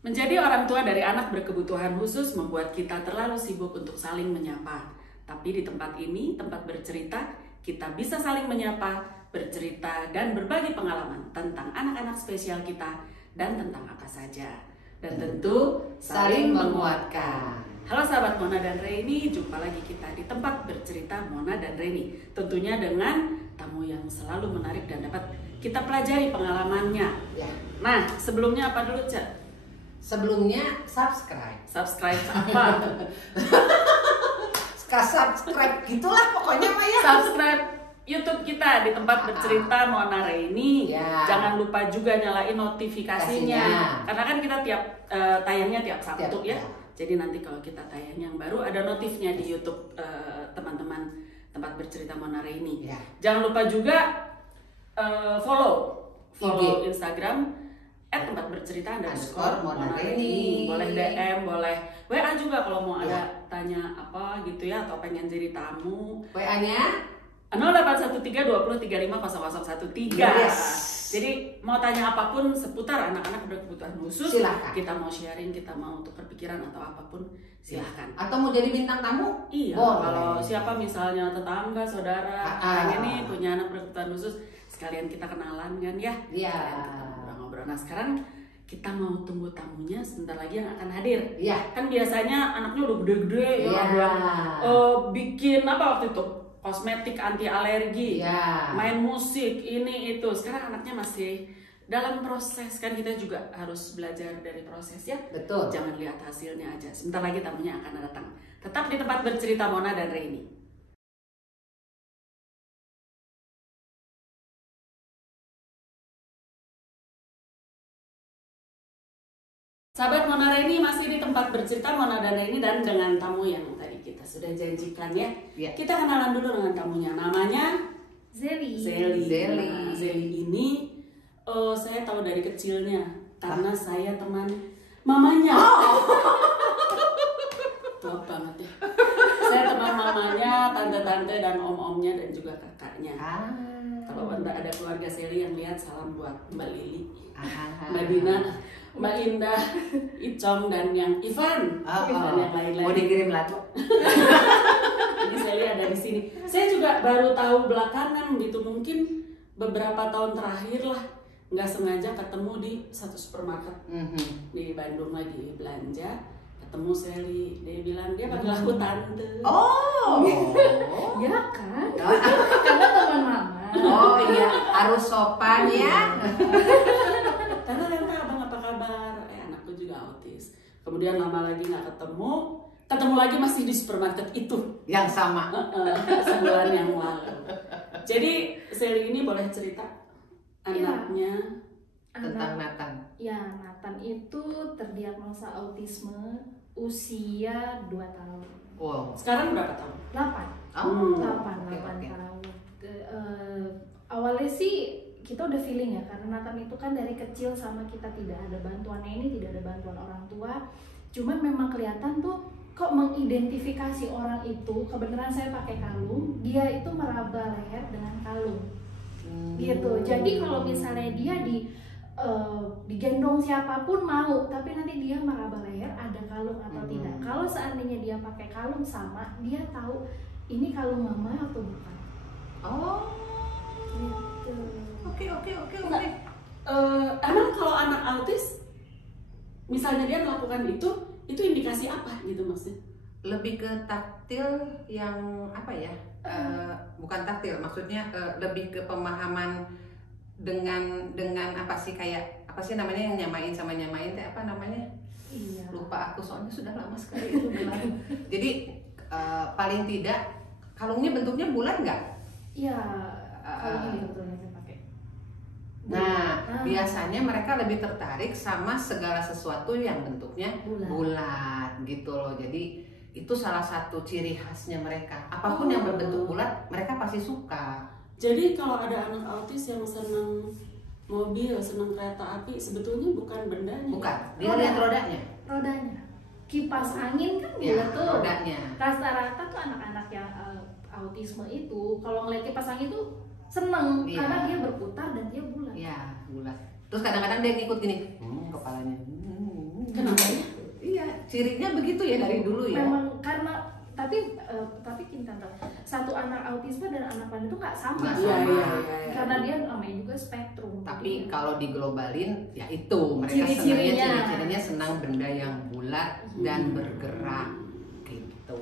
Menjadi orang tua dari anak berkebutuhan khusus membuat kita terlalu sibuk untuk saling menyapa. Tapi di tempat ini, tempat bercerita, kita bisa saling menyapa, bercerita, dan berbagi pengalaman tentang anak-anak spesial kita dan tentang apa saja. Dan tentu saling menguatkan. Halo sahabat Mona dan Reni, jumpa lagi kita di tempat bercerita Mona dan Reni. Tentunya dengan tamu yang selalu menarik dan dapat kita pelajari pengalamannya. Ya. Nah, sebelumnya apa dulu, Cak? Sebelumnya subscribe. Subscribe apa? Subscribe gitulah pokoknya Maya. Subscribe YouTube kita di tempat bercerita Mona Reni. Ya. Jangan lupa juga nyalain notifikasinya. Kasihnya. Karena kan kita tayangnya tiap Sabtu ya. Ya. Jadi nanti kalau kita tayang yang baru ada notifnya di YouTube teman-teman tempat bercerita Mona Reni. Ya. Jangan lupa juga follow IG. Instagram @tempat bercerita _ Mona Reni. Boleh DM, boleh WA juga kalau mau ada tanya apa gitu ya, atau pengen jadi tamu. WA-nya 0813 20 35 0013. Yes. Jadi mau tanya apapun seputar anak-anak berkebutuhan khusus, silahkan. kita mau sharing, kita mau tukar pikiran atau apapun, silahkan. Atau mau jadi bintang tamu? Iya, boleh. kalau siapa misalnya tetangga, saudara, pengen nih punya anak berkebutuhan khusus, sekalian kita kenalan kan ya. Iya. Ngobrol. Nah sekarang kita mau tunggu tamunya sebentar lagi yang akan hadir. Iya. Kan biasanya anaknya udah gede-gede Iya. bikin apa waktu itu, kosmetik anti alergi, Iya. main musik ini itu. Sekarang anaknya masih dalam proses, kan kita juga harus belajar dari proses ya. Betul. Jangan lihat hasilnya aja. Sebentar lagi tamunya akan datang. Tetap di tempat bercerita Mona dan Reni. Sahabat Mona Reni, masih di tempat bercerita Mona dan Reni dan dengan tamu yang tadi kita sudah janjikan ya. Ya. Kita kenalan dulu dengan tamunya. Namanya Zeli. Zeli. Zeli. Nah, Zeli ini saya tahu dari kecilnya karena saya teman mamanya. Tua banget ya. Saya teman mamanya, tante-tante dan om-omnya dan juga kakaknya. Kalau ada keluarga Zeli yang lihat, salam buat Mbak Lili, Mbak Dina, Mbak Indah, Icong, dan yang Ivan, dan yang lain-lain. Mau dikirim lagu? Ini Zeli ada di sini. Saya juga baru tahu belakangan gitu, mungkin beberapa tahun terakhir lah, nggak sengaja ketemu di satu supermarket di Bandung lagi belanja, ketemu Zeli. Dia bilang dia panggil aku tante. Oh. Ya kan? Karena teman mama. Oh iya, harus sopan ya. Karena tante, abang apa kabar? Anakku juga autis. Kemudian lama lagi nggak ketemu lagi masih di supermarket itu. Yang sama. Sebulan yang lalu. Jadi Zeli ini boleh cerita anaknya Tentang Nathan. Ya, Nathan itu terdiagnosa autisme usia 2 tahun. Wow. sekarang berapa tahun? 8. Oh. 8 Oke. tahun. Awalnya sih kita udah feeling ya, karena Nathan itu kan dari kecil sama kita tidak ada bantuannya, ini tidak ada bantuan orang tua. Cuman memang kelihatan tuh kok mengidentifikasi orang itu, kebenaran saya pakai kalung, dia itu meraba leher dengan kalung. Gitu. Jadi kalau misalnya dia digendong siapapun mau, tapi nanti dia meraba leher ada kalung atau tidak. Kalau seandainya dia pakai kalung sama, dia tahu ini kalung mama atau bukan. Oh. Gitu. Oke. Nah, emang kalau anak autis misalnya dia melakukan itu indikasi apa gitu maksudnya? Lebih ke taktil yang apa ya? Bukan taktil, maksudnya lebih ke pemahaman dengan apa sih, kayak apa sih namanya yang nyamain sama nyamain teh apa namanya? Iya. Lupa aku, soalnya sudah lama sekali itu berlalu. Jadi paling tidak kalungnya bentuknya bulat nggak? Iya. Kalungnya betulnya saya pakai. Nah, biasanya mereka lebih tertarik sama segala sesuatu yang bentuknya bulat gitu loh. Jadi itu salah satu ciri khasnya mereka. Apapun yang berbentuk bulat, mereka pasti suka. Jadi kalau ada anak autis yang senang mobil, senang kereta api, sebetulnya bukan bendanya. Bukan, dia lihat rodanya. Rodanya. Kipas angin kan Ya, tuh. rodanya. Rata-rata tuh anak-anak yang autisme itu kalau ngeliat kipas angin tuh seneng karena dia berputar dan dia bulat. Iya, bulat. Terus kadang-kadang dia ngikut gini, kepalanya. Kenapa ya? Iya, cirinya begitu ya dari dulu ya. Memang karena tapi Kintan tahu satu anak autisme dan anak lain itu nggak sama. Nggak sama. Iya. Karena dia namanya juga spektrum. Tapi kalau diglobalin ya itu mereka Ciri-cirinya. ciri-cirinya senang benda yang bulat dan bergerak gitu.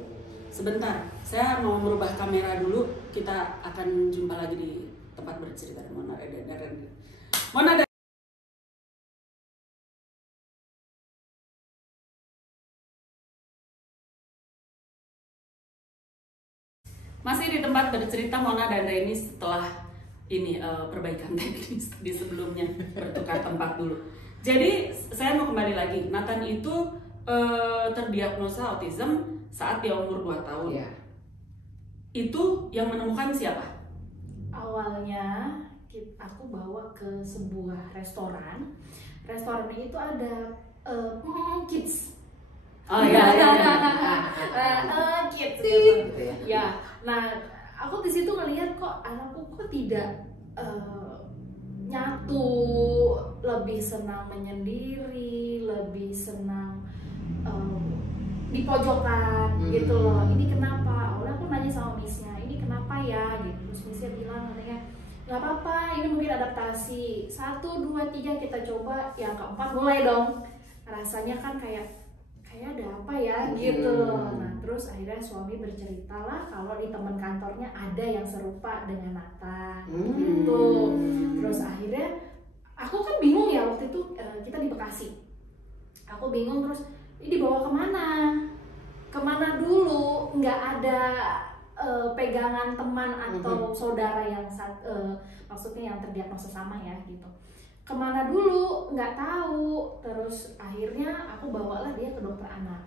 Sebentar, saya mau merubah kamera dulu. Kita akan jumpa lagi di tempat bercerita. Mona. Masih di tempat bercerita Mona dan Reni setelah ini perbaikan teknis di sebelumnya, bertukar tempat dulu. Jadi saya mau kembali lagi. Nathan itu terdiagnosa autism saat dia umur 2 tahun. Iya. Itu yang menemukan siapa? Awalnya aku bawa ke sebuah restoran. Restorannya itu ada kids. Oh iya. Kids Gitu ya. Ya, nah aku di situ ngelihat kok anakku kok tidak nyatu, lebih senang menyendiri, lebih senang di pojokan gitu loh. Ini kenapa? Awalnya aku nanya sama Missnya, ini kenapa ya? Gitu. Terus Missnya bilang katanya nggak apa-apa, ini mungkin adaptasi. 1, 2, 3 kita coba, yang keempat mulai dong. Rasanya kan kayak ada apa ya gitu loh. Nah terus akhirnya suami bercerita lah kalau di teman kantornya ada yang serupa dengan Nathan gitu. Terus akhirnya aku kan bingung ya, waktu itu kita di Bekasi. Aku bingung, terus ini dibawa kemana dulu, nggak ada pegangan teman atau saudara yang maksudnya yang terdiagnosa sama ya gitu. Kemana dulu nggak tahu. Terus akhirnya aku bawalah dia ke dokter anak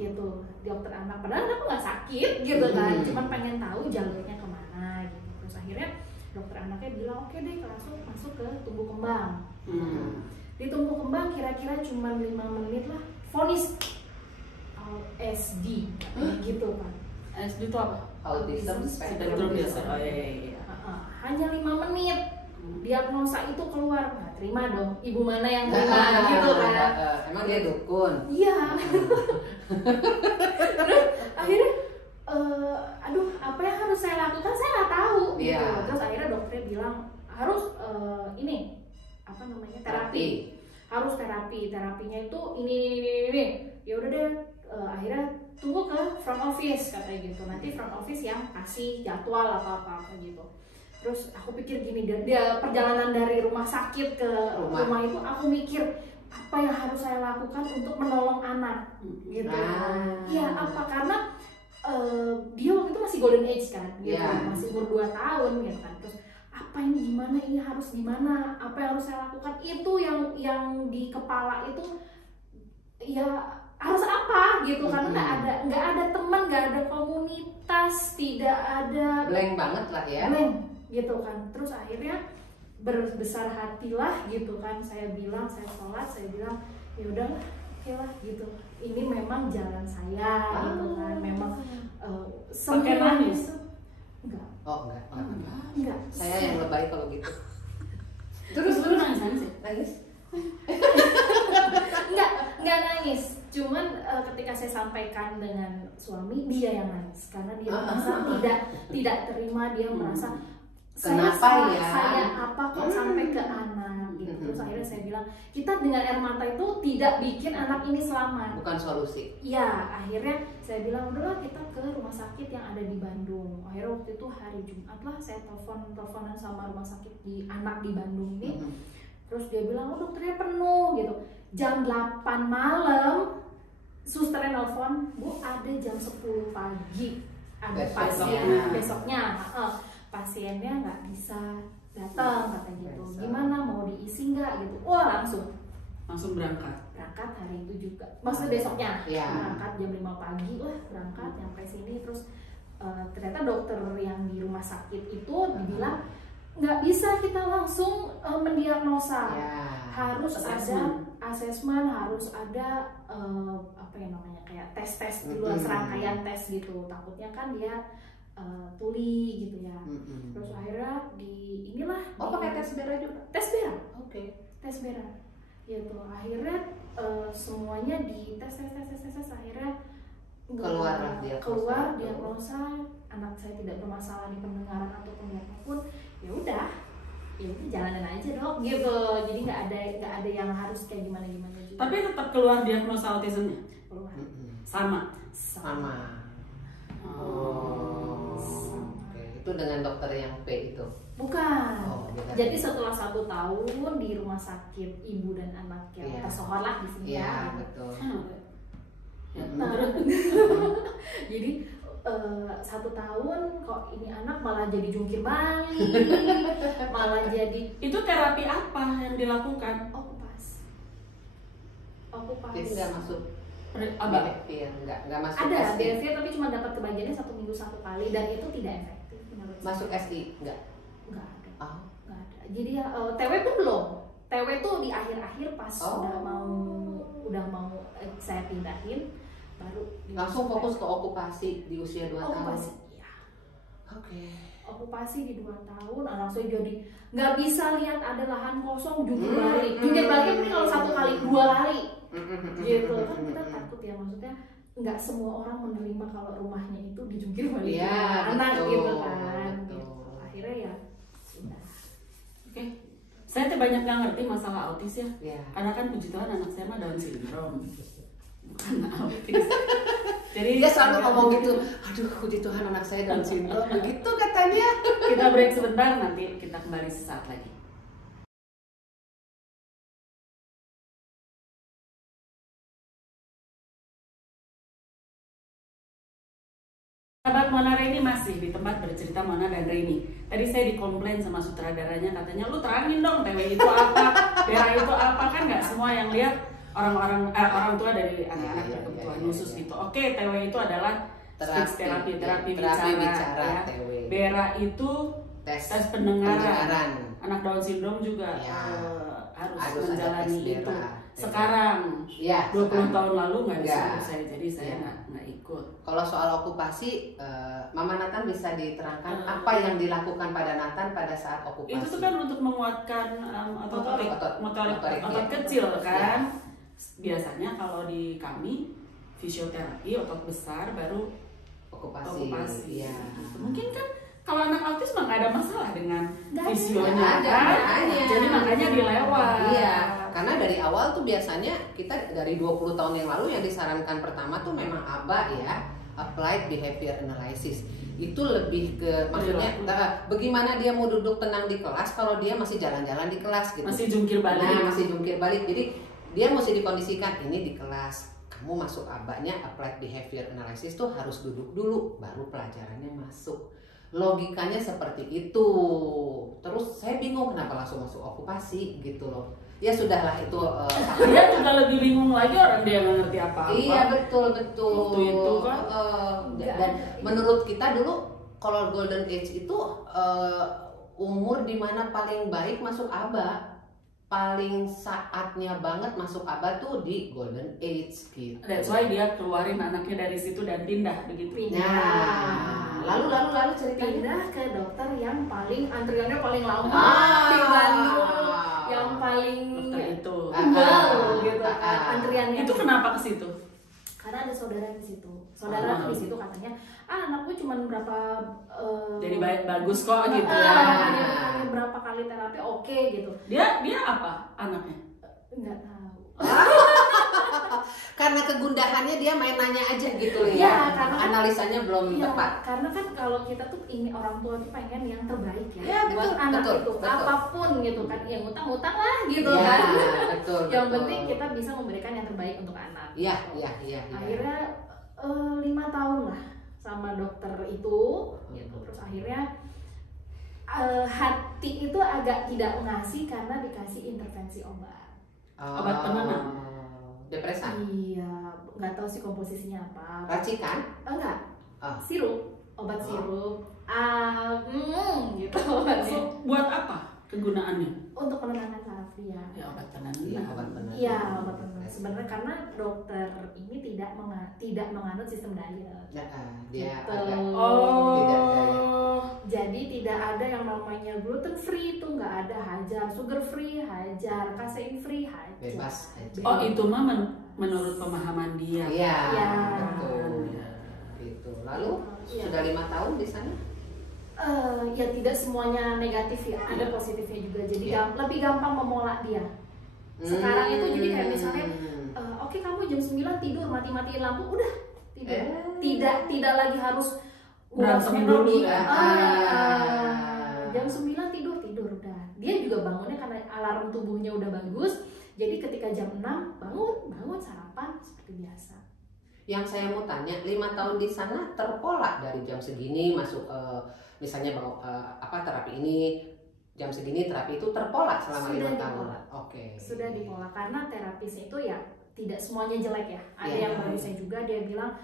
gitu, dokter anak, padahal aku nggak sakit gitu kan, cuman pengen tahu jalurnya kemana gitu. Terus akhirnya dokter anaknya bilang oke deh langsung masuk ke tumbuh kembang. Di tumbuh kembang kira-kira cuma 5 menit lah, vonis SD gitu kan. SD itu apa? Autism Spektrum biasa. Oh iya. Hanya 5 menit diagnosa itu keluar. Nah, terima dong, ibu mana yang terima gitu kan. Emang dia dukun? Iya. Terus akhirnya aduh apa yang harus saya lakukan, saya nggak tahu gitu. Terus akhirnya dokternya bilang harus ini apa namanya, terapi. Harus terapinya itu ini. Ya udah deh, akhirnya tunggu ke front office katanya gitu. Nanti front office yang kasih jadwal apa gitu. Terus aku pikir gini, dia perjalanan dari rumah sakit ke rumah itu, aku mikir apa yang harus saya lakukan untuk menolong anak gitu. Iya, apa karena dia waktu itu masih golden age kan gitu, masih umur 2 tahun gitu kan. Terus apa ini harus gimana, apa yang harus saya lakukan, itu yang di kepala itu ya harus apa gitu. Karena nggak ada teman, nggak ada komunitas, tidak ada, blank banget lah ya, blank gitu kan. Terus akhirnya berbesar hatilah gitu kan, saya sholat, saya bilang ya udahlah, oke lah gitu, ini memang jalan saya gitu kan. Memang pakai nangis? Enggak. Oh enggak. Saya yang lebay kalau gitu. Terus nangis sih? Nangis? Enggak nangis. Cuman ketika saya sampaikan dengan suami, dia yang nangis karena dia merasa tidak terima. Dia merasa kenapa saya apa kok sampai ke anak gitu. Terus akhirnya saya bilang, kita dengan air mata itu tidak bikin anak ini selamat, bukan solusi. Ya akhirnya saya bilang udahlah kita ke rumah sakit yang ada di Bandung. Akhirnya waktu itu hari Jumat lah, saya teleponan sama rumah sakit di anak di Bandung ini. Terus dia bilang, oh dokternya penuh gitu. Jam 8 malam susternya nelfon, Bu ada jam 10 pagi ada pasien besoknya. Pasiennya nggak bisa datang kata gitu. Biasa. Gimana mau diisi nggak gitu? Wah Langsung berangkat. berangkat hari itu juga. Maksudnya besoknya Iya. berangkat jam 5 pagi lah berangkat nyampe sini terus ternyata dokter yang di rumah sakit itu dibilang nggak bisa kita langsung mendiagnosa. Ya. Harus Assessment. ada asesmen, harus ada apa yang namanya kayak tes dulu, serangkaian tes gitu. Takutnya kan dia tuli gitu ya. Terus akhirnya Pakai tes bera juga. tes bera, Oke. tes bera gitu. Akhirnya semuanya di tes akhirnya Keluar diagnosa anak saya tidak bermasalah di pendengaran ataupun apapun. Ya udah jalanin aja dok gitu. Jadi nggak ada yang harus kayak gimana juga. Tapi tetap keluar diagnosa autismnya? Keluar. Sama? Oke. Itu dengan dokter yang P itu? Bukan. Beda. Jadi setelah 1 tahun di rumah sakit ibu dan anak yang Iya. tersohor lah di sini Iya, ya. betul. Ya, Nah, terus jadi 1 tahun kok ini anak malah jadi jungkir balik, malah jadi itu terapi apa yang dilakukan? okupasi. Jadi nggak masuk Abang? behavior, nggak masuk Ada SI. behavior tapi cuma dapat kebagiannya 1 minggu 1 kali dan itu tidak efektif menurut Masuk saya. SI nggak? Nggak ada. Oh. Nggak ada. Jadi ya TW pun belum. TW tuh di akhir-akhir pas Oh. udah mau saya pindahin baru Langsung dimasuk fokus TW. ke okupasi di usia 2 tahun. okupasi. Iya. Oke. Okupasi di 2 tahun anak saya jadi nggak bisa lihat ada lahan kosong jungkir balik. Jungkir balik ini kalau 1 kali 2 kali gitu kan kita takut ya, maksudnya nggak semua orang menerima kalau rumahnya itu dijungkir balik Iya, anak betul, gitu kan betul. gitu. Akhirnya ya sudah. Oke. Saya tuh banyak nggak ngerti masalah autis ya. Iya. Karena kan puji Tuhan anak saya mah Down syndrome. Bukan autis. Jadi Dia selalu ngomong gitu, aduh puji Tuhan anak saya Down syndrome, begitu katanya. Kita break sebentar, nanti kita kembali sesaat lagi. Sahabat Mona Reni masih di tempat bercerita Mona dan Reni. Tadi saya dikomplain sama sutradaranya, katanya lu terangin dong TW itu apa, Bera itu apa, kan nggak semua yang lihat orang tua dari anak-anak Iya, berkebutuhan iya, khusus iya. gitu. Oke, TW itu adalah speech therapy, terapi bicara, ya. TW. Bera itu Tes pendengaran. Anak Down syndrome juga Ya. harus Harus ada menjalani tes itu. Bera. Sekarang Ya, 20 tahun lalu nggak Nggak. disuruh saya, jadi saya Ya. nggak ikut. Kalau soal okupasi, Mama Nathan bisa diterangkan apa yang dilakukan pada Nathan pada saat okupasi? Itu tuh kan untuk menguatkan Motorik, motorik ya. kecil kan. Biasanya kalau di kami fisioterapi otot besar baru okupasi. okupasi. Ya. Gitu. Mungkin kan kalau anak autis mah nggak ada masalah dengan Nggak ada. fisionya Nggak ada, kan. makanya. Jadi makanya dilewat. Iya, karena dari awal tuh biasanya kita dari 20 tahun yang lalu yang disarankan pertama tuh memang ABA ya, Applied Behavior Analysis. Itu lebih ke maksudnya bagaimana dia mau duduk tenang di kelas kalau dia masih jalan-jalan di kelas gitu. Masih jungkir balik. Nah, masih jungkir balik. Jadi dia mesti dikondisikan ini di kelas. Kamu masuk ABA-nya Applied Behavior Analysis tuh harus duduk dulu baru pelajarannya masuk. Logikanya seperti itu. Terus saya bingung kenapa langsung masuk okupasi gitu loh. Ya sudahlah itu Dia juga lebih bingung lagi, orang dia nggak ngerti apa-apa. Iya betul. Waktu itu kan. Dan menurut kita dulu kalau Golden Age itu umur dimana paling baik masuk ABA, paling saatnya banget masuk ABA tuh di Golden Age gitu. That's why dia keluarin anaknya dari situ dan pindah begitu. Nah, lalu ceritanya. Pindah ke dokter yang paling antriannya paling lama Ah. di Bandung, yang paling Dokter itu. tunggal gitu kan antriannya. Itu kenapa ke situ? Karena ada saudara di situ. Saudara tuh di situ katanya, anakku cuma berapa Jadi bagus kok gitu ya. dia berapa kali terapi oke gitu. Dia apa anaknya? Nggak tahu. Karena kegundahannya dia main nanya aja gitu ya. Iya, karena kan- analisanya belum Iya, tepat. karena kan kalau kita tuh ingin orang tua tuh pengen yang terbaik ya, Iya, buat betul, anak betul, itu betul. apapun gitu kan, ya ngutang lah gitu Iya, kan. betul. Yang betul. penting kita bisa memberikan yang terbaik untuk anak. Iya. Akhirnya 5 tahun lah sama dokter itu, gitu. Terus akhirnya hati itu agak tidak ngasih karena dikasih intervensi obat. Obat penenang? Depresan? Iya, nggak tahu sih komposisinya apa. Racikan? Enggak, Oh. sirup, obat sirup. Gitu obat sirup. Buat apa kegunaannya? Untuk penenangan saraf dia. Ya obat penenang. Iya, obat penenang. Iya, obat penenang. Sebenarnya karena dokter ini tidak menganut sistem diet. Dia Gitu. agak Oh. Jadi tidak ada yang namanya gluten free, itu nggak ada, hajar, sugar free hajar, kasein free hajar. Bebas aja. Oh itu mah menurut pemahaman dia. Iya, Iya. betul. Gitu. Lalu Iya. sudah 5 tahun di sana? Ya tidak semuanya negatif ya, ada positifnya juga. Jadi Iya. lebih gampang memola dia. Sekarang itu jadi kayak misalnya, oke kamu jam 9 tidur, mati-matiin lampu, udah tidur. Tidak lagi harus Berantem energi. dulu ya. Jam 9 tidur udah. Dia juga bangunnya karena alarm tubuhnya udah bagus. Jadi ketika jam 6 bangun sarapan seperti biasa. Yang saya mau tanya, 5 tahun di sana terpola dari jam segini masuk misalnya terapi ini, jam segini terapi itu terpola selama Sudah 5 tahun. dipola. Oke. Sudah dipola karena terapisnya itu ya tidak semuanya jelek ya. Ada Iya. yang bagusnya juga, dia bilang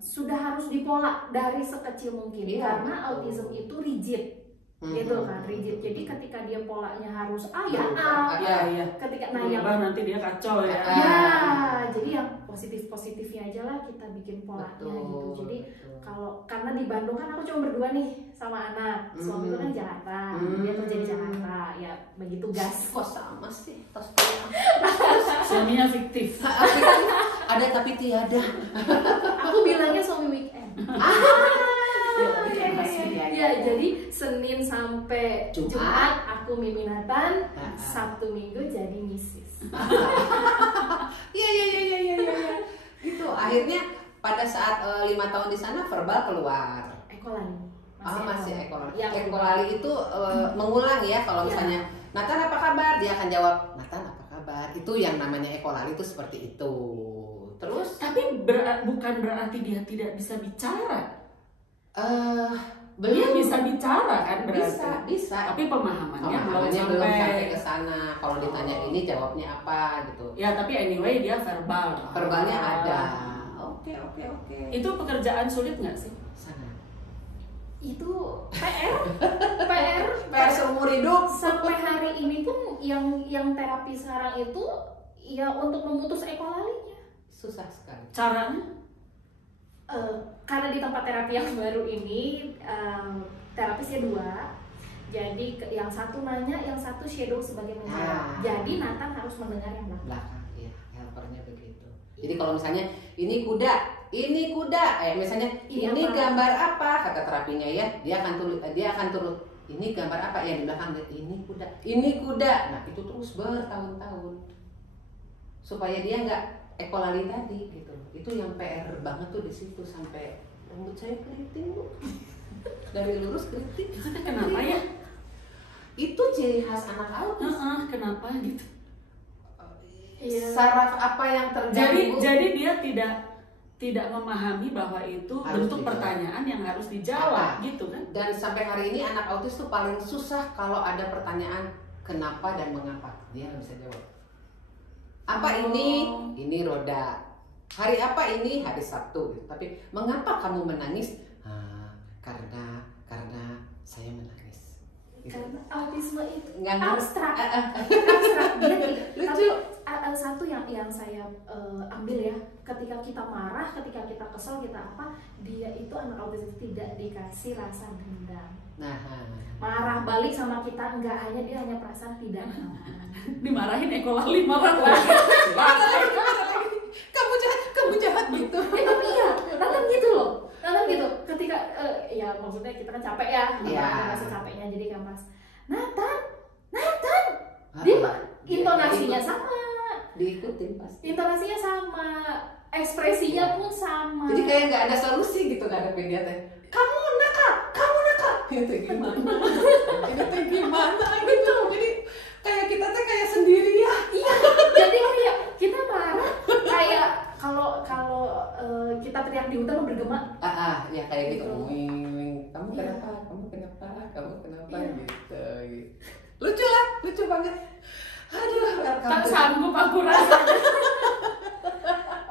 sudah harus dipola dari sekecil mungkin Iya, karena betul. autism itu rigid. Gitu kan, rigid. Jadi ketika dia polanya harus ya Iya. ketika yang Berubah nanti dia kacau ya. ya, jadi yang positifnya aja lah kita bikin polanya gitu. Jadi kalau karena di Bandung kan aku cuma berdua nih sama anak, suami itu kan di Jakarta, dia kerja di Jakarta, ya begitu gas. Kok sama sih? Suaminya fiktif. Ada tapi tiada. Aku bilangnya suami weekend. Ya, jadi Senin sampai Jumat aku Miminatan, Sabtu Minggu jadi Mrs. Iya. Gitu. Akhirnya pada saat 5 tahun di sana verbal keluar. Ekolali. Masih ekolali. Ya, Ekolali itu mengulang ya kalau misalnya Nathan apa kabar? Dia akan jawab Nathan apa kabar? Itu yang namanya ekolali itu seperti itu. Terus Tapi bukan berarti dia tidak bisa bicara. Dia belum bisa bicara kan berarti. bisa. Tapi pemahamannya belum belum sampai sampai. ke sana. Kalau ditanya ini jawabnya apa gitu. Ya tapi anyway dia verbal. Verbalnya ada. Oke. Itu pekerjaan sulit nggak sih? Sana. Itu PR Seumur hidup. sampai hari ini pun yang terapi sekarang itu ya untuk memutus ekolalinya. Susah sekali. Caranya? Karena di tempat terapi yang baru ini terapisnya 2. Jadi yang satu nanya, yang satu shadow sebagai menjawab. Jadi Nathan harus mendengar yang belakang. Iya, helpernya begitu. Jadi kalau misalnya ini kuda, misalnya ini apa? gambar apa kata terapinya ya, dia akan turun. Ini gambar apa ya di belakang? Ini kuda. Nah itu terus bertahun-tahun supaya dia nggak ekolali tadi gitu. Itu yang PR banget tuh di situ sampai rambut saya keriting Bu. Dari lurus keriting. Kenapa ya? Itu ciri khas anak autis. Kenapa gitu? Iya. Saraf apa yang terganggu? Jadi dia tidak memahami bahwa itu Harus bentuk dijawab. pertanyaan yang harus dijawab gitu kan? Dan sampai hari ini anak autis tuh paling susah kalau ada pertanyaan kenapa dan mengapa, dia nggak bisa jawab. Apa ini roda. Hari apa ini? Hari Sabtu. Tapi mengapa kamu menangis? Karena saya menangis. Gitu. Karena autisme itu Nggak ngerti. abstrak. Dia Lucu. Tapi satu yang saya ambil ya, ketika kita marah, ketika kita kesel, kita apa, dia itu anak autis itu tidak dikasih rasa dendam. Nah, Marah balik sama kita enggak, dia hanya perasaan tidak nyaman. Dimarahin ekolali marah lagi. kamu jahat gitu. Tapi iya, Nathan gitu loh. Nathan gitu. Ketika ya maksudnya kita kan capek ya, rasa capeknya jadi kan Mas. Nathan. Dia intonasinya sama. Diikutin pasti. Intonasinya sama, ekspresinya pun sama. Jadi kayak nggak ada solusi gitu ngadepin dia teh. Kamu nakal. Gitu gimana? Gimana gitu. Jadi kayak kita teh kayak sendiri ya. Iya, jadi kayak kita marah kayak kalau kita teriak di hutan bergema. Ya kayak gitu. Wing. Kamu kenapa? banget. Aduh, welcome Tak to- sanggup aku rasanya.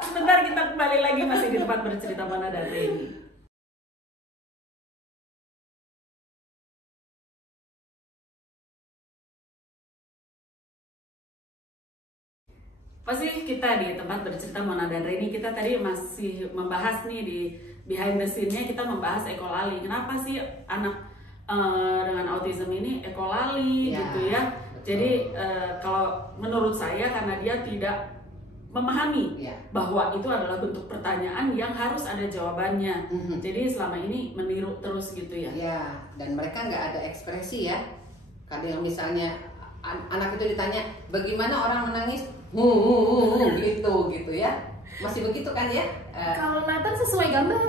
Sebentar, kita kembali lagi masih di tempat bercerita Mona dan Reni. Masih kita di tempat bercerita Mona dan Reni. Kita tadi masih membahas nih di behind the scene-nya, kita membahas ekolali. Kenapa sih anak dengan autism ini ekolali Ya, gitu ya? betul. Jadi kalau menurut saya karena dia tidak memahami Ya. bahwa itu adalah bentuk pertanyaan yang harus ada jawabannya. Mhm. Jadi selama ini meniru terus gitu ya. Ya, dan mereka nggak ada ekspresi ya. Kadang misalnya anak itu ditanya, bagaimana orang menangis? Gitu ya. Masih begitu kan ya? Kalau Nathan sesuai gambar.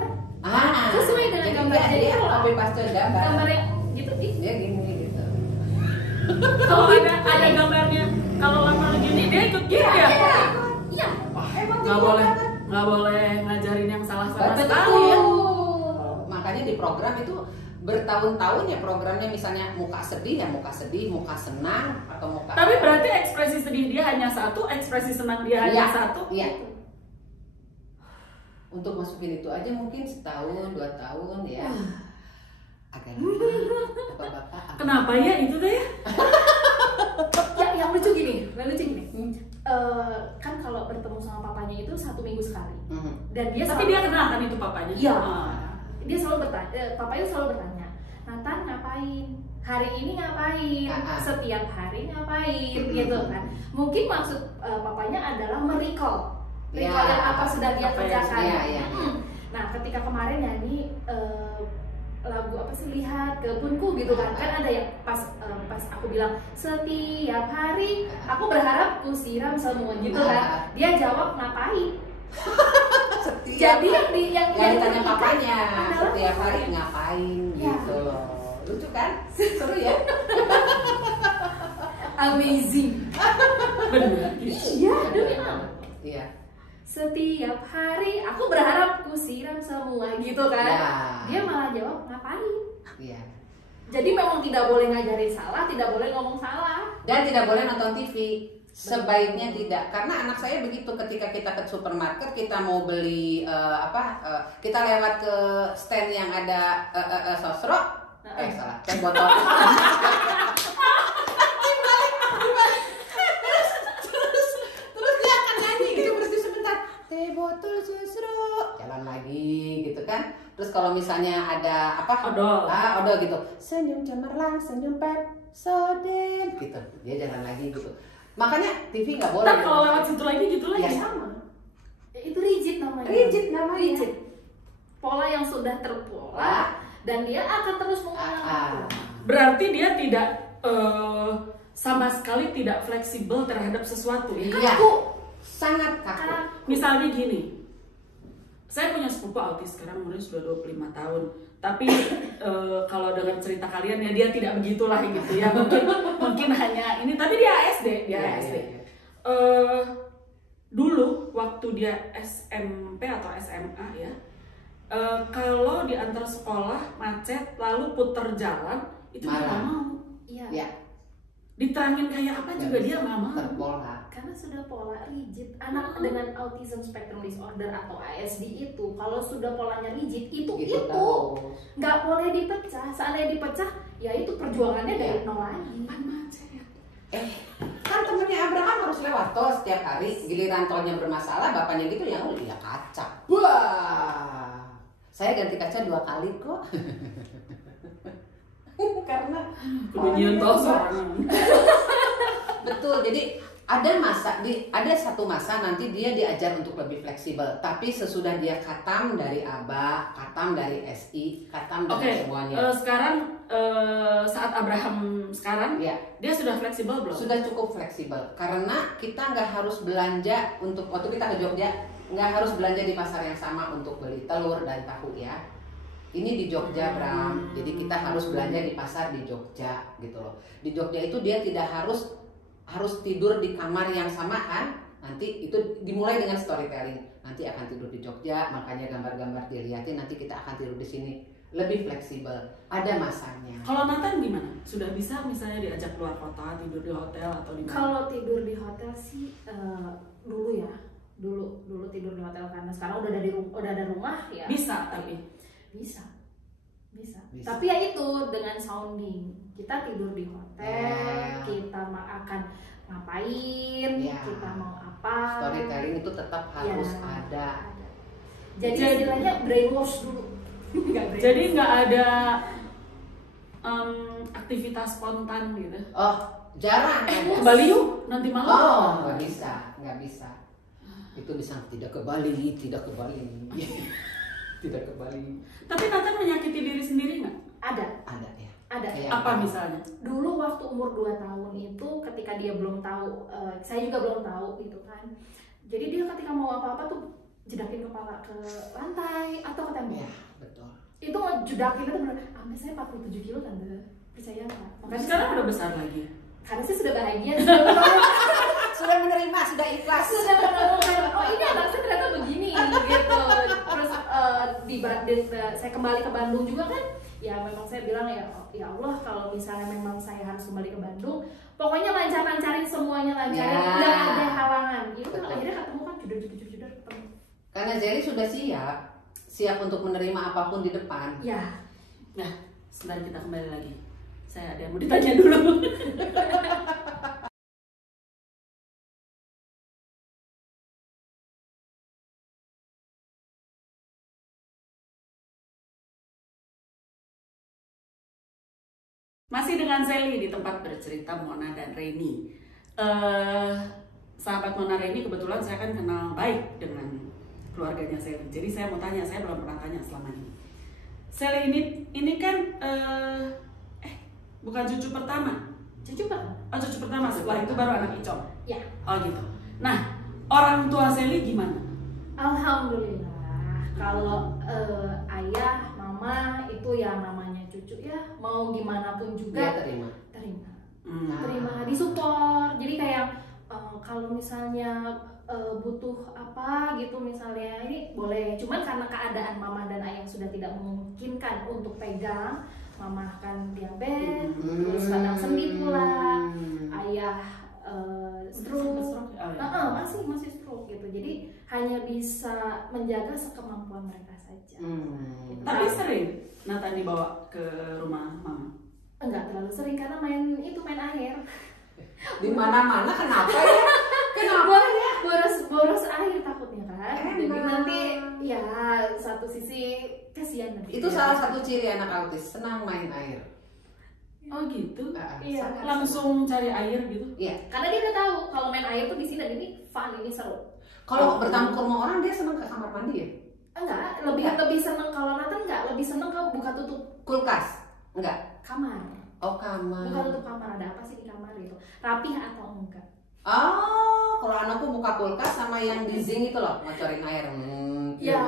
Sesuai dengan jadi gambar. Jadi dia kalau copy paste gambar. gambarnya gitu ih. Dia gini gitu. Kalau ada gambarnya, kalau lama gini dia ikut gitu ya. Iya. Emang Nggak boleh ngajarin yang salah sama sekali betul. ya. Makanya di program itu bertahun-tahun ya programnya, misalnya muka sedih ya muka sedih, muka senang atau muka. Tapi berarti ekspresi sedih dia hanya satu, ekspresi senang dia hanya satu. Iya. Untuk masukin itu aja mungkin setahun 2 tahun ya. Agak lama. Bapak-bapak. Kenapa ya itu deh? Ya, yang lucu gini. Kan kalau bertemu sama papanya itu 1 minggu sekali. Dan dia Tapi dia kenal kan itu papanya? Iya. Ah. Dia selalu bertanya, papanya selalu bertanya, Nathan ngapain? Hari ini ngapain? Setiap hari ngapain? Gitu kan. Mungkin maksud papanya adalah merecall. Recall yang apa sudah dia kerjakan. Nah, ketika kemarin nyanyi lagu apa sih, Lihat Kebunku gitu kan. Kan ada yang pas aku bilang setiap hari aku berharap ku siram semua gitu kan. Dia jawab ngapain? Jadi yang ditanya papanya adalah setiap hari ngapain gitu loh. Lucu kan? Seru ya? amazing. Benar. Iya, demi Allah. Iya. Setiap hari aku berharap ku siram semua gitu kan. Ya. Dia malah jawab ngapain? Iya. Jadi memang tidak boleh ngajarin salah, tidak boleh ngomong salah. Dan tidak boleh nonton TV. Sebaiknya tidak, karena anak saya begitu, ketika kita ke supermarket, kita mau beli kita lewat ke stand yang ada sosro, salah, teh botol. Terus dia akan nyanyi gitu, berhenti sebentar, teh botol sosro, jalan lagi gitu kan. Terus kalau misalnya ada Odol. odol gitu, senyum cemerlang, senyum Pepsodent gitu, dia jalan lagi gitu. Makanya TV nggak boleh. Ntar kalau lewat situ lagi gitu lagi. Ya sama. Itu rigid namanya. Rigid namanya. Rigid. Pola yang sudah terpola dan dia akan terus mengulang. Berarti dia tidak sama sekali tidak fleksibel terhadap sesuatu. Iya. Sangat kaku. Misalnya gini, saya punya sepupu autis, sekarang umurnya sudah 25 tahun. Tapi kalau dengar cerita kalian ya dia tidak begitulah gitu ya. Mungkin hanya ini, tapi dia ASD, ASD. Dulu waktu dia SMP atau SMA ya, kalau diantar sekolah macet lalu puter jalan itu dia nggak mau. Iya. Ya. Diterangin kayak apa juga dia nggak mau. Terpola. Karena sudah pola rigid. Anak dengan autism spectrum disorder atau ASD itu kalau sudah polanya rigid itu Terus. nggak boleh dipecah. Seandainya dipecah, ya itu perjuangannya dari nol lagi. Macet. Kan temennya Abraham harus lewat tol setiap hari. Giliran tolnya bermasalah, bapaknya gitu ya kacak. Wah, saya ganti kaca 2 kali kok. Karena Kemudian tol sorangan. betul. Jadi ada satu masa nanti dia diajar untuk lebih fleksibel, tapi sesudah dia khatam dari ABA, khatam dari SI, khatam dari semuanya. Sekarang saat Abraham sekarang Ya, dia sudah fleksibel belum? sudah cukup fleksibel karena kita nggak harus belanja untuk waktu kita ke Jogja, nggak harus belanja di pasar yang sama untuk beli telur dan tahu ya. Ini di Jogja, Bram. Jadi kita harus belanja di pasar di Jogja gitu loh. Di Jogja itu dia tidak harus tidur di kamar yang samaan. Nanti itu dimulai dengan storytelling. Nanti akan tidur di Jogja, makanya gambar-gambar dilihatin. Nanti kita akan tidur di sini. lebih fleksibel, ada masanya. Kalau Nathan gimana? Sudah bisa misalnya diajak keluar kota, tidur di hotel atau di mana? Kalau tidur di hotel sih dulu ya, dulu tidur di hotel karena sekarang udah ada rumah ya. Bisa tapi Bisa. Bisa. Tapi ya itu dengan sounding. Kita tidur di hotel, kita akan ngapain, kita mau apa. Storytelling itu tetap harus ada. Jadi istilahnya brainwash dulu. Jadi nggak ada aktivitas spontan gitu. Oh, jarang ada. Ke Bali yuk nanti malam. Oh, nggak bisa. Itu bisa tidak ke Bali. Tidak ke Bali. Tapi Nathan menyakiti diri sendiri nggak? Ada ya. Ada. Apa misalnya? Dulu waktu umur 2 tahun itu ketika dia belum tahu, saya juga belum tahu gitu kan. Jadi dia ketika mau apa-apa tuh jedakin kepala ke lantai atau ke tembok. Ya, betul. Itu jedakin itu bener. Sampai saya 47 kilo tante. Percaya nggak? Makanya Sekarang udah besar lagi. karena saya sudah bahagia. Sudah menerima, sudah ikhlas. Sudah menemukan, oh ini anak saya ternyata begini gitu. Terus saya kembali ke Bandung juga kan. Ya memang saya bilang ya Allah kalau misalnya memang saya harus kembali ke Bandung, pokoknya lancarin semuanya lancarin, nggak ada halangan. Gitu akhirnya ketemu kan judar ketemu. Karena Zeli sudah siap untuk menerima apapun di depan. Ya. Nah, sebentar kita kembali lagi. Saya ada yang mau ditanya dulu. Masih dengan Sally di tempat bercerita Mona dan Reni. Sahabat Mona Reni kebetulan saya kan kenal baik dengan keluarganya Sally. Jadi saya mau tanya, saya belum pernah tanya selama ini. Sally ini kan bukan cucu pertama. Cucu pertama. Oh, cucu pertama, setelah itu baru anak Icom. Ya. Oh gitu. Nah, orang tua Sally gimana? Alhamdulillah. Kalau ayah, mama itu ya namanya cucu ya, mau gimana pun juga Dia terima, disupport. Jadi kayak kalau misalnya butuh apa gitu misalnya ini boleh, cuman karena keadaan mama dan ayah sudah tidak memungkinkan untuk pegang, mama kan diabetes, terus kadang sendi pula, ayah stroke, masih stroke gitu. Jadi hanya bisa menjaga sekemampuan mereka saja. Gitu. Tapi sering Nathan dibawa ke rumah mama? Enggak terlalu sering karena main air. Di mana-mana kenapa ya? Kenapa ya? Boros air takutnya kan. Jadi nanti ya satu sisi kasihan nanti. Itu salah satu ciri anak autis, senang main air. Oh gitu? Iya. Langsung cari air gitu? Iya. Karena dia udah tahu kalau main air tuh di sini dan ini fun, ini seru. Kalau bertamu ke rumah orang dia senang ke kamar mandi ya? Enggak, lebih seneng kalau Nathan enggak, lebih seneng kalau buka tutup Kulkas? Enggak. kamar. Oh, kamar. Buka tutup kamar, ada apa sih di kamar itu? Rapih atau enggak? Oh, kalau anakku buka kulkas sama yang di zinc itu loh, ngocorin air. Ya,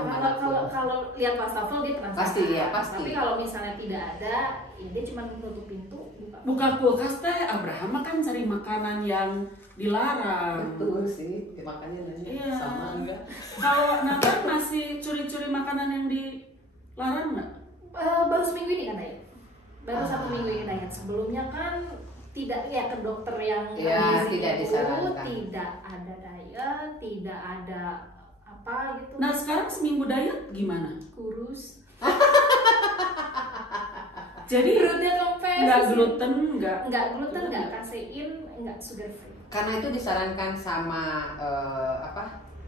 kalau lihat wastafel dia penasaran. Pasti, ya, pasti. Tapi kalau misalnya tidak ada, ya dia cuma menutup pintu, Buka kulkas teh Abraham kan cari makanan yang dilarang. Betul sih, makanya nanya Iya. sama enggak? Kalau Nathan masih curi-curi makanan yang dilarang nggak? Baru seminggu ini kan diet. Baru 1 minggu ini diet. Sebelumnya kan tidak ya ke dokter yang ya, gizi tidak itu, disarankan. tidak ada diet, tidak ada apa gitu. Nah sekarang seminggu diet gimana? Kurus. Jadi Perutnya kempes. nggak gluten, nggak gluten, nggak kasein, nggak sugar free. Karena itu disarankan sama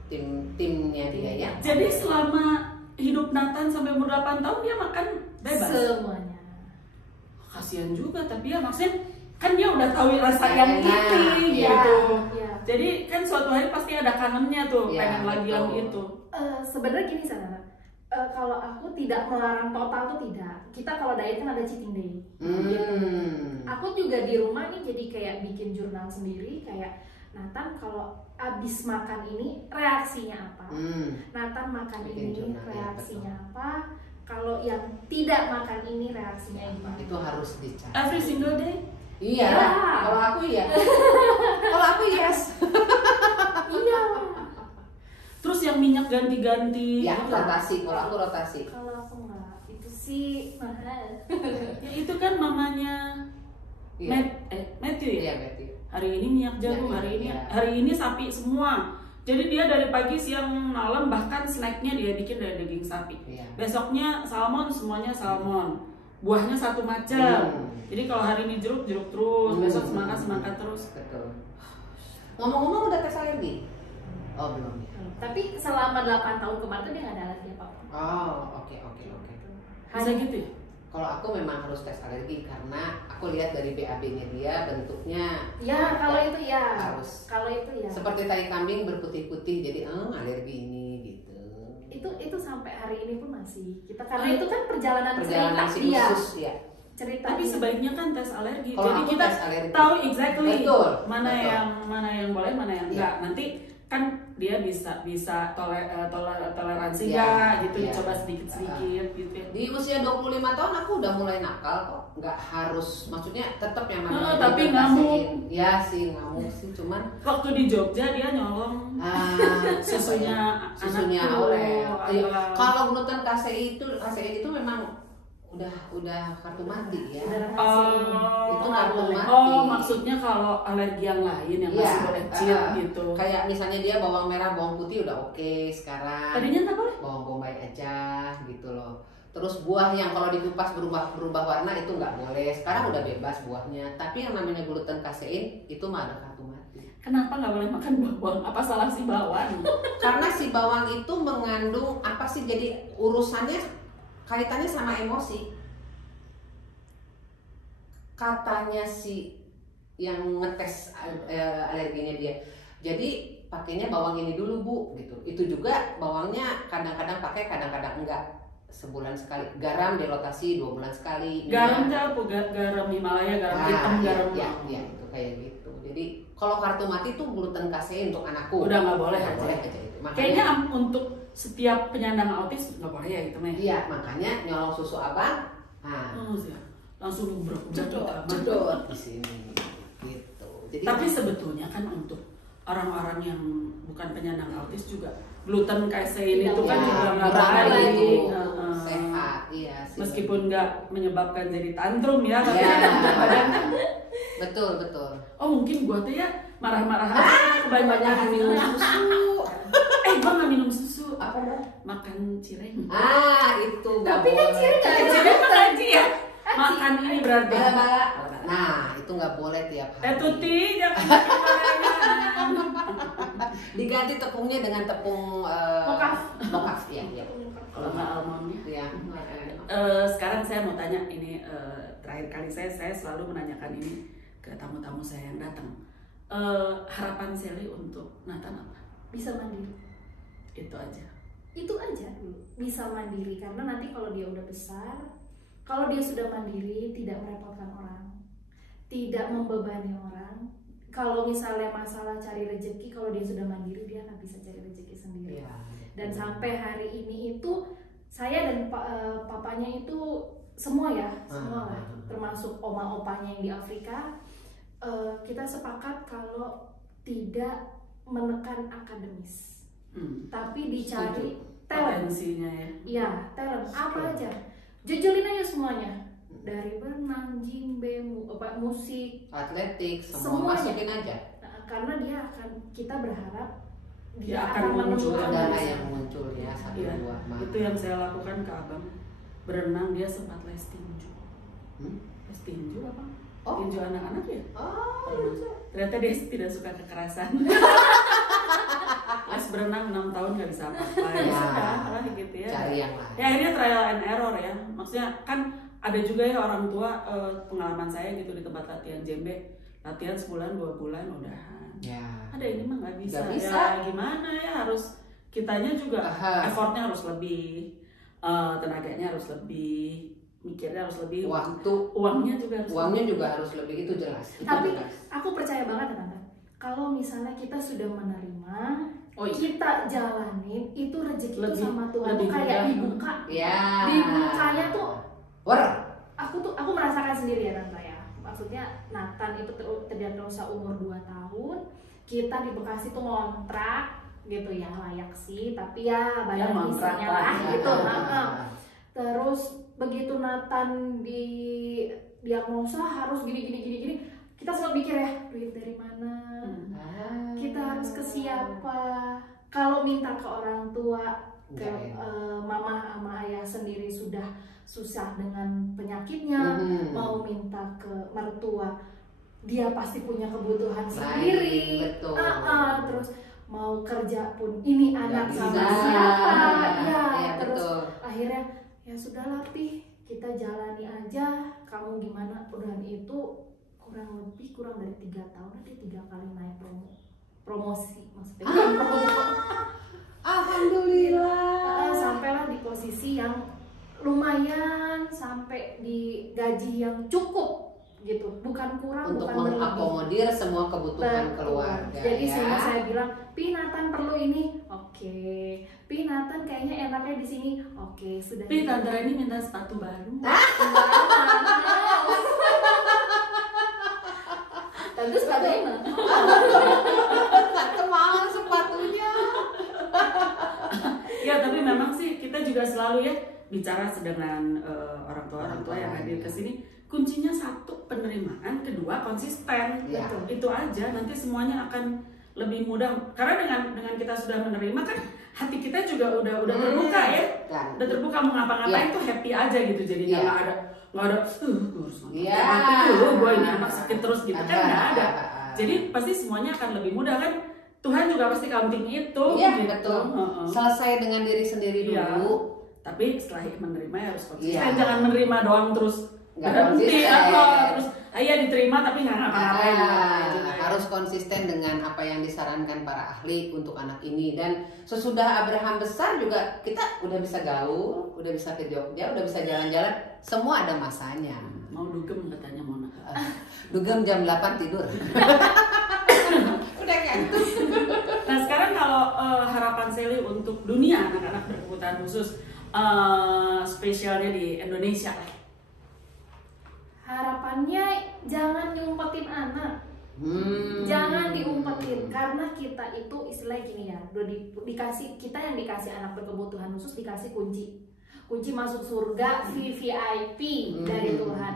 timnya dia ya. Jadi selama hidup Nathan sampai umur 8 tahun dia makan bebas? Semuanya. Kasian juga, tapi ya maksudnya kan dia udah tahu rasa yang ini gitu. Ya. Jadi kan suatu hari pasti ada kangennya tuh, Ya, pengen lagi yang betul. itu. Sebenarnya gini Sana, kalau aku tidak melarang total tuh tidak. Kita kalau diet kan ada cheating day. Gitu. Aku juga di rumah nih jadi kayak bikin jurnal sendiri kayak Nathan kalau abis makan ini reaksinya apa? Nathan makan Bikin ini jurnal, ya, reaksinya betul. apa? Kalau yang tidak makan ini reaksinya apa? Itu harus dicari. Every single day? Iya. Ya. Kalau aku iya. Kalau aku yes. Iya. Terus yang minyak ganti-ganti Ya, gitu. rotasi. Kalau aku rotasi. Kalau aku nggak, itu si mahal. Ya, itu kan mamanya Iya. Matthew ya. Iya, Matthew. Hari ini minyak jagung, Iya, hari iya. ini sapi semua. Jadi dia dari pagi, siang, malam bahkan snacknya dia bikin dari daging sapi. Iya. Besoknya salmon, semuanya salmon. Buahnya satu macam. Jadi kalau hari ini jeruk terus, besok semangka terus. Betul. Ngomong-ngomong udah tes alergi? Oh belum. Tapi selama 8 tahun kemarin tuh dia nggak ada alergi apa-apa. Oh oke. Bisa gitu ya? Kalau aku memang harus tes alergi karena aku lihat dari BAB-nya dia bentuknya. Ya kalau itu ya. Harus. Kalau itu ya. Seperti tai kambing berputih-putih jadi alergi ini gitu. Itu sampai hari ini pun masih kita karena itu kan perjalanan Perjalanan cerita si dia. khusus ya. Cerita Tapi dia. sebaiknya kan tes alergi. Kalau Jadi aku kita tes alergi. tahu exactly Betul, mana betul. yang boleh, mana yang enggak. Nanti kan dia bisa toleransi Iya, enggak gitu, iya. coba sedikit gitu ya. Di usia 25 tahun aku udah mulai nakal kok. Nggak harus, maksudnya tetap yang namanya tapi gluten ngamuk. kasein. Ya sih ngamuk sih, cuman Waktu di Jogja dia nyolong susunya susunya anakku. Aurel. Iya. Apa. Kalau gluten kasein itu memang udah kartu mati ya. Itu kartu mati. Maksudnya kalau alergi yang lain yang masih boleh cheat gitu. Kayak misalnya dia bawang merah, bawang putih udah oke sekarang. Tadinya nggak boleh. Bawang bombay aja gitu loh. Terus buah yang kalau dikupas berubah warna itu nggak boleh. Sekarang udah bebas buahnya. Tapi yang namanya gluten kasein itu mah ada kartu mati. Kenapa nggak boleh makan bawang? Apa salah si bawang? Karena si bawang itu mengandung apa sih? Jadi urusannya kaitannya sama emosi. Katanya si yang ngetes alerginya dia. Jadi pakainya bawang ini dulu Bu gitu. Itu juga bawangnya kadang-kadang pakai, kadang-kadang enggak. Sebulan sekali. Garam dirotasi 2 bulan sekali. Garam apa? Garam Himalaya, garam hitam, garam. Ya, itu kayak gitu. Jadi kalau kartu mati tuh gluten kasein untuk anakku. Udah nggak boleh Nggak aja. boleh aja itu. Kayaknya untuk setiap penyandang autis nggak boleh ya itu mah. Iya, makanya nyolong susu abang. Nah, Langsung nubruk jedot di sini. Gitu. Jadi Tapi sebetulnya kan untuk orang-orang yang bukan penyandang autis juga gluten kasein itu kan ya, juga nggak murah baik. itu sehat, iya sih. Meskipun nggak menyebabkan jadi tantrum ya, tapi Iya. kan badan. Betul. Oh mungkin gua tuh ya marah-marah kebanyakan minum susu. Gua nggak minum susu. Apa dah? Makan cireng. Itu nggak Tapi kan boleh. cireng nggak ada. Cireng mah gaji ya. Makan ini berarti. Bala-bala. Nah, itu nggak boleh tiap hari. Tuti jangan bikin gorengan. Diganti tepungnya dengan tepung mokaf ya. Kalau nggak almondnya. Ya. Sekarang saya mau tanya ini terakhir kali saya selalu menanyakan ini ke tamu-tamu saya yang datang. Harapan Sally untuk Nathan apa? Bisa mandiri. Itu aja. Itu aja dulu. Bisa mandiri karena nanti kalau dia udah besar, kalau dia sudah mandiri tidak merepotkan orang, tidak membebani orang. Kalau misalnya masalah cari rezeki, kalau dia sudah mandiri dia akan bisa cari rezeki sendiri. Iya. Dan sampai hari ini itu saya dan papanya itu semua ya, semua lah, termasuk oma opanya yang di Afrika, kita sepakat kalau tidak menekan akademis, tapi dicari talent. Potensinya ya. Iya, talent apa aja, jejelin aja semuanya, dari berenang, jimbe, musik, Atletik, Semuanya. semua masukin aja. Nah, karena kita berharap Dia akan muncul Saudara yang muncul ya, satu Iya, dua. itu yang saya lakukan ke abang. Berenang dia sempat les tinju. Les tinju apa? Oh. Tinju anak-anak ya? Oh, Ternyata dia tidak suka kekerasan. Les berenang 6 tahun nggak bisa apa-apa ya, Ya. sudah gitu ya. cari yang lain. Ya akhirnya trial and error ya. Maksudnya kan ada juga ya orang tua, pengalaman saya gitu di tempat latihan jembe, latihan sebulan 2 bulan udahan. Ya. Ada ini mah nggak bisa. Nggak bisa. Ya gimana ya, harus kitanya juga effortnya harus lebih, tenaganya harus lebih, mikirnya harus lebih, uangnya juga harus lebih, itu jelas. Itu Tapi jelas. aku percaya banget ya Tante, kalau misalnya kita sudah menerima, Oh, iya. kita jalanin, itu rezeki itu Lebih- sama Tuhan tuh lebih kayak mudah. dibuka. Ya. Dibukanya tuh, War. aku merasakan sendiri ya Tante ya. Maksudnya Nathan itu terdiagnosa umur 2 tahun, kita di Bekasi tuh ngontrak gitu ya, layak sih, tapi ya badan ngontrak isinya lah, lah ya. gitu. Terus begitu Nathan di diagnosa harus gini, kita selalu mikir ya, duit dari mana, kita harus ke siapa. Kalau minta ke orang tua, ke mama sama ayah sendiri sudah susah dengan penyakitnya, mau minta ke mertua, dia pasti punya kebutuhan sendiri. Betul. Terus mau kerja pun ini anak Gak sama bisa. siapa, Ya, terus betul. akhirnya ya sudahlah Pi, kita jalani aja, kamu gimana. Udah itu kurang dari 3 tahun, dia 3 kali naik promosi maksudnya. Alhamdulillah. Sampailah di posisi yang lumayan, sampai di gaji yang cukup gitu, bukan kurang, Untuk bukan berlebih. mengakomodir semua kebutuhan Betul. keluarga. Jadi ya. sehingga saya bilang, Pi Nathan perlu ini, oke. Pi Nathan kayaknya enaknya di sini, oke. Sudah. Pi Tante Reni minta sepatu baru. Bagus sepatunya mah. Tante mau sepatunya. Ya tapi memang sih kita juga selalu ya bicara dengan orang tua yang hadir ke sini. Kuncinya satu, penerimaan, kedua konsisten. Ya. Itu aja, nanti semuanya akan lebih mudah. Karena dengan kita sudah menerima kan hati kita juga udah terbuka ya. Udah terbuka, mau ngapa-ngapain tuh happy aja gitu. Jadinya nggak ada gue harus gue ini anak sakit terus gitu kan, nggak ada. Jadi pasti semuanya akan lebih mudah kan. Tuhan juga pasti counting itu. Iya gitu. betul. Selesai dengan diri sendiri dulu. Tapi setelah menerima ya harus konsisten. Iya. Jangan menerima doang terus Nggak berhenti konsisten. terus diterima tapi nggak ngapa-ngapain. Harus konsisten dengan apa yang disarankan para ahli untuk anak ini. Dan sesudah Abraham besar juga kita udah bisa gaul, udah bisa ke Jogja, udah bisa jalan-jalan. Semua ada masanya. Mau dugem katanya Mona. Dugem jam 8 tidur. Udah kan? Nah sekarang kalau harapan Sally untuk dunia anak-anak berkebutuhan khusus, spesialnya di Indonesia lah. Harapannya jangan nyumpetin anak. Jangan diumpetin, karena kita itu istilah gini ya, udah dikasih, kita yang dikasih anak berkebutuhan khusus dikasih kunci masuk surga VVIP dari Tuhan.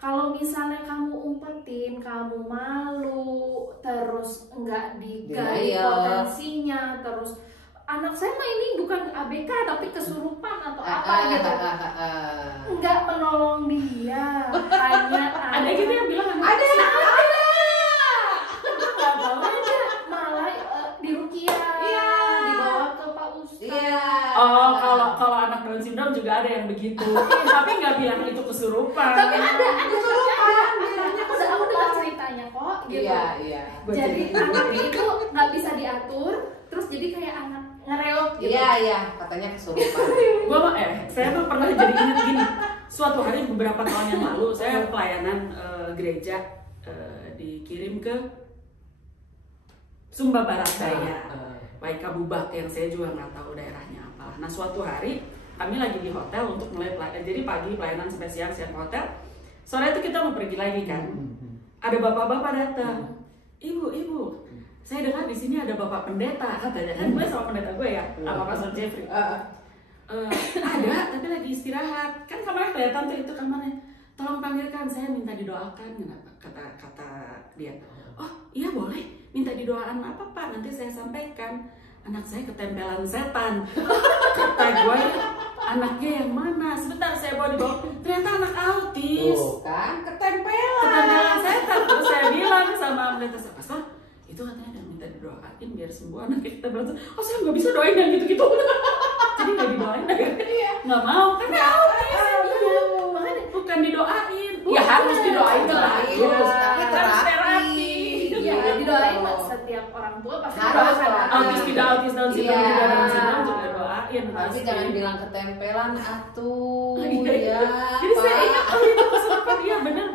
Kalau misalnya kamu umpetin, kamu malu, terus nggak digali potensinya, terus anak saya mah ini bukan ABK tapi kesurupan atau apa gitu, nggak menolong dia, hanya Ada gitu yang bilang ada. malah diruqyah, dibawa ke Pak Ustadz. Oh, kalau anak Down syndrome juga ada yang begitu. Tapi nggak bilang itu kesurupan. Tapi ada kesurupan. Aku dengar ceritanya kok gitu. Iya. Jadi anaknya itu nggak bisa diatur, terus jadi kayak anak ngereok gitu. Iya, katanya kesurupan. Saya tuh pernah jadi ingat gini. Suatu hari beberapa tahun yang lalu saya pelayanan gereja dikirim ke Sumba Barat Daya, Waikabubak, yang saya juga nggak tahu daerahnya apa. Nah suatu hari kami lagi di hotel untuk mulai pelayanan. Jadi pagi pelayanan sampai siang ke hotel. Sore itu kita mau pergi lagi kan. Ada bapak-bapak datang. Ibu, saya dengar di sini ada bapak pendeta katanya. Kan gue sama pendeta gue ya, sama Pastor Jeffrey. Ada, tapi lagi istirahat. Kan kamarnya kelihatan tuh itu kamarnya. Tolong panggilkan, saya minta didoakan. Kata dia. Oh iya boleh, minta didoakan apa Pak? Nanti saya sampaikan. Anak saya ketempelan setan. Kata gue, anaknya yang mana? Sebentar saya bawa dibawa. Ternyata anak autis. Kan ketempelan Setan. Terus saya bilang sama pendeta, Pastor, itu katanya minta didoain biar sembuh anaknya ketempelan setan. Oh saya nggak bisa doain yang gitu-gitu. Jadi nggak didoain akhirnya. Nggak mau, kan autis. Iya, makanya bukan didoain. Ya harus didoain terus. Tapi terapi. Iya, didoain setiap orang tua pasti Harus doakan. Autis tidak autis Down syndrome juga Down syndrome juga doain. Tapi jangan bilang ketempelan atuh. Iya. Ya. Jadi saya ingat itu kesurupan dia bener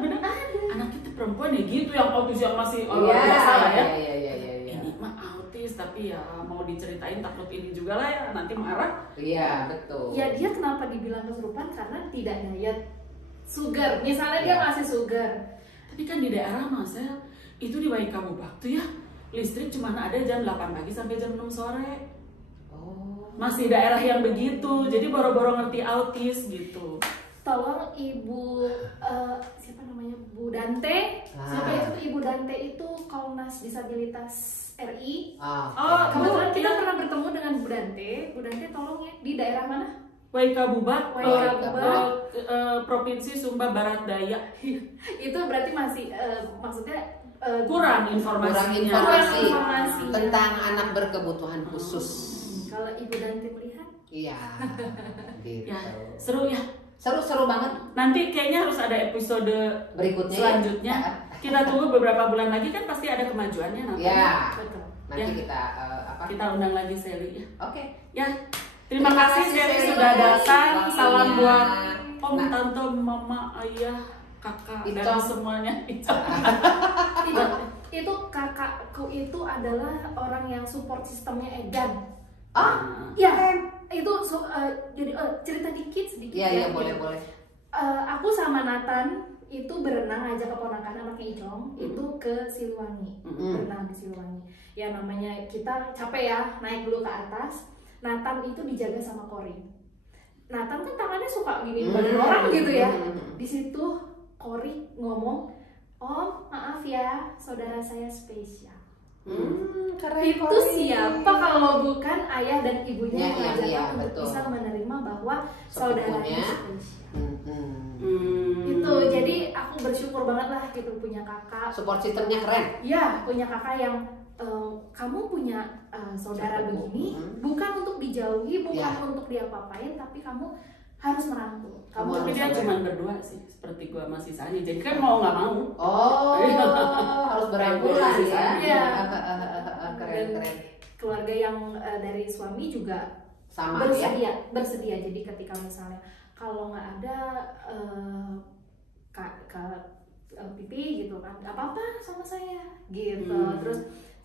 anak kita perempuan ya gitu yang autis yang masih orang biasa lah ya. Iya. Ini mah autis tapi ya mau diceritain takut ini juga lah ya nanti marah. Iya betul. Ya dia kenapa dibilang kesurupan karena tidak diet sugar. Misalnya dia masih sugar. Tapi kan di daerah Mas itu di Waikabubak tuh ya listrik cuma ada jam 8 pagi sampai jam 6 sore. Oh. Masih daerah yang begitu, jadi boro-boro ngerti autis gitu. tolong Ibu siapa namanya, Bu Dante. Siapa itu Ibu Dante itu Komnas Disabilitas RI. Kebetulan kita pernah bertemu dengan Bu Dante. Bu Dante tolong ya, di daerah mana? Waikabubak, Provinsi Sumba Barat Daya. Itu berarti masih maksudnya kurang informasinya. Kurang informasi tentang anak berkebutuhan khusus. Kalau Ibu Dante melihat? Iya. Gitu. Ya, seru ya. Seru banget. Nanti kayaknya harus ada episode berikutnya selanjutnya. Ya? Kita tunggu beberapa bulan lagi kan pasti ada kemajuannya nanti. Ya. Betul. Nanti Ya. kita Kita undang lagi Sally ya. Oke. Ya. Terima kasih Sally sudah datang. Salam buat Om, Nah. Tante, Mama, Ayah, Kakak dan Icong. semuanya. Itu kakakku itu adalah orang yang support sistemnya Edan. Ya, itu jadi cerita sedikit Iya, ya. boleh. Aku sama Nathan itu berenang ngajak keponakan anaknya Icong itu ke Siliwangi, berenang di Siliwangi. Ya namanya kita capek ya, naik dulu ke atas. Nathan itu dijaga sama Kori. Nathan kan tangannya suka gini badan orang gitu ya. Di situ Kori ngomong, "Om, maaf ya, saudara saya spesial." Keren, Itu Kori. siapa kalau bukan ayah dan ibunya yang mengajarkan Iya, untuk betul. bisa menerima bahwa saudaranya Sepupunya. spesial. Itu jadi aku bersyukur banget lah gitu punya kakak. Support sistemnya keren. Ya, punya kakak yang kamu punya saudara begini bukan untuk dijauhi, bukan untuk diapa-apain, tapi kamu harus merangkul. Tapi dia cuma berdua sih, seperti gua masih Sani. Jadi kan mau nggak mau. Harus berangkulan ya. Iya. Keren. Keluarga yang dari suami juga Sama ya. bersedia. Jadi ketika misalnya kalau nggak ada pipi gitu kan, nggak apa-apa sama saya gitu. Terus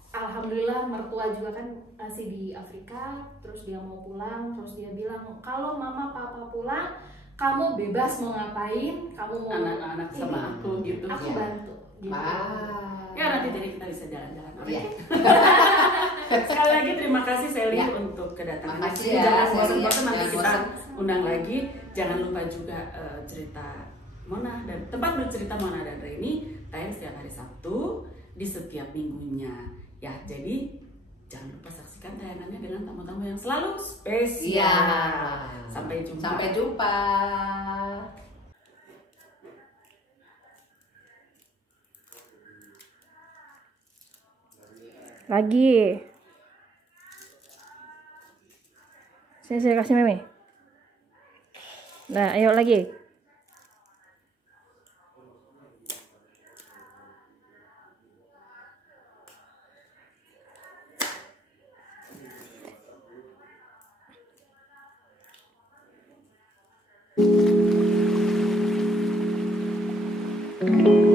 alhamdulillah mertua juga kan masih di Afrika, terus dia mau pulang, terus dia bilang kalau mama papa pulang kamu bebas mau ngapain, kamu mau anak-anak sama aku gitu. aku bantu gitu. Ya nanti jadi kita bisa jalan-jalan. Iya. Sekali lagi terima kasih Sally Ya. untuk kedatangan. Makasih ya, Jangan Sally. bosan-bosan, nanti Jangan kita bosan. undang lagi. Jangan lupa juga cerita Mona dan tempat bercerita Mona dan Reni tayang setiap hari Sabtu di setiap minggunya. Ya, jadi jangan lupa saksikan tayangannya dengan tamu-tamu yang selalu spesial. Iya. Sampai jumpa. Sampai jumpa. Lagi. Sini kasih Mimi. Nah, ayo lagi. Thank you.